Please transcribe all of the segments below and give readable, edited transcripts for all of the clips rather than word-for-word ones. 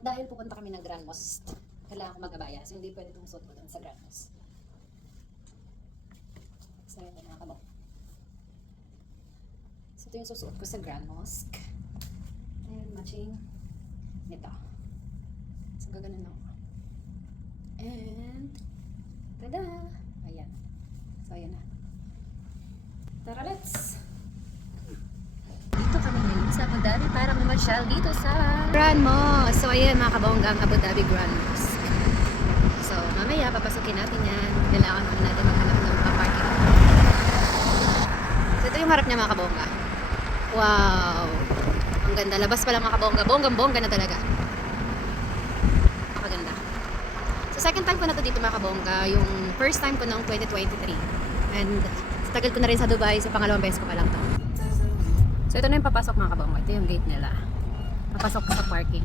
At dahil pupunta kami ng Grand Mosque, kailangan ko mag-abaya. So hindi pwede itong suot ko doon sa Grand Mosque. So yun mga kabong. So ito yung susuot ko sa Grand Mosque. And matching nito. So gaganon lang ako. And tada! Ayan. So ayan na. Tara, let's! Dito kami ngayon sa Abu Dhabi para mamasyal dito sa Grand Mosque. So ayan mga kabongga, ang Abu Dhabi Grand Mosque. So mamaya papasukin natin yan. Kailangan muna natin maghanap ng parking. So ito yung harap niya mga kabongga. Wow! Ang ganda. Labas pa lang mga kabongga. Bonggang-bongga na talaga. Napakaganda. So second time ko na to dito mga kabongga. Yung first time ko noong 2023. And tagal ko na rin sa Dubai. Sa pangalawang beses ko pa lang to. So ito na yung papasok mga kabongga. Ito yung gate nila. Papasok sa parking.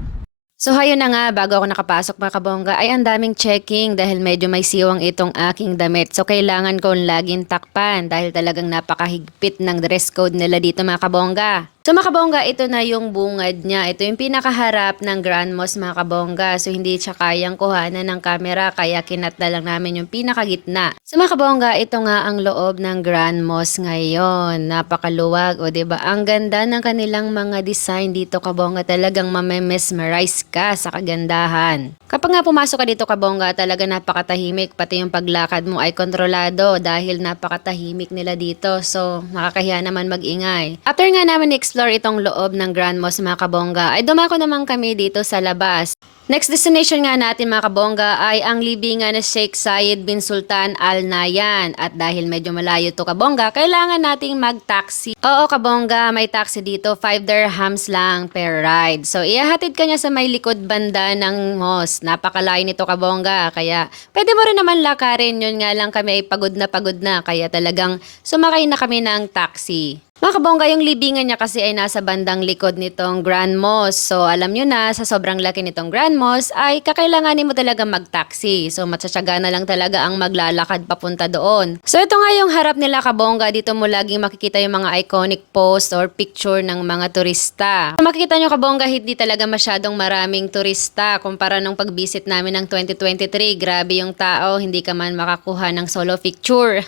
So hayun na nga, bago ako nakapasok mga kabongga, ay ang daming checking dahil medyo may siwang itong aking damit. So kailangan kong laging takpan dahil talagang napakahigpit ng dress code nila dito mga kabongga. So mga kabongga, ito na yung bungad niya. Ito yung pinakaharap ng Grand Mosque mga kabongga. So hindi siya kayang kuhanan ng camera kaya kinat na lang namin yung pinakagitna. So mga kabongga, ito nga ang loob ng Grand Mosque ngayon. Napakaluwag o diba? Ang ganda ng kanilang mga design dito kabongga. Talagang mamemesmerize ka sa kagandahan. Kapag nga pumasok ka dito kabongga, talaga napakatahimik. Pati yung paglakad mo ay kontrolado dahil napakatahimik nila dito. So nakakahiya naman mag-ingay. After nga namin explore itong loob ng Grand Mosque mga kabongga, ay dumako naman kami dito sa labas. Next destination nga natin mga kabongga ay ang libingan na Sheikh Zayed bin Sultan Al Nahyan. At dahil medyo malayo to kabongga, kailangan nating mag-taxi. Oo kabongga, may taxi dito, 5 dirhams lang per ride. So ihahatid ka niya sa may likod banda ng mosque. Napakalayo nito kabongga, kaya pwede mo rin naman lakarin. Yun nga lang kami ay pagod na, kaya talagang sumakay na kami ng taxi. Mga kabongga, yung libingan niya kasi ay nasa bandang likod nitong Grand Mosque. So alam nyo na, sa sobrang laki nitong Grand Mosque ay kakailanganin mo talaga mag-taxi. So matsatsaga na lang talaga ang maglalakad papunta doon. So ito nga yung harap nila kabongga. Dito mo laging makikita yung mga iconic post or picture ng mga turista. So, makikita nyo kabongga, hindi talaga masyadong maraming turista. Kumpara nung pag-visit namin ng 2023, grabe yung tao, hindi ka man makakuha ng solo picture.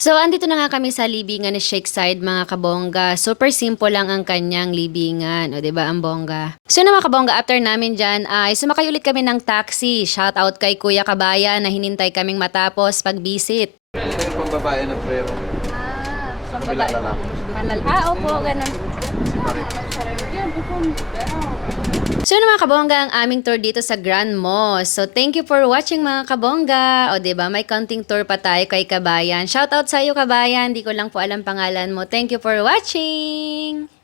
So, andito na nga kami sa libingan ni Sheikh Zayed mga kabongga. Super simple lang ang kanyang libingan. O, diba ang bongga? So, na mga kabongga, after namin dyan, ay sumakay ulit kami ng taxi. Shout out kay Kuya Kabayan na hinintay kaming matapos pag-visit. Sino pang babae ng prayer? Pagbabae. Opo, ganun. So yun mga kabongga, ang aming tour dito sa Grand Mosque. So thank you for watching mga kabongga. O diba, may counting tour pa tayo kay Kabayan. Shout out sa iyo Kabayan, di ko lang po alam pangalan mo. Thank you for watching!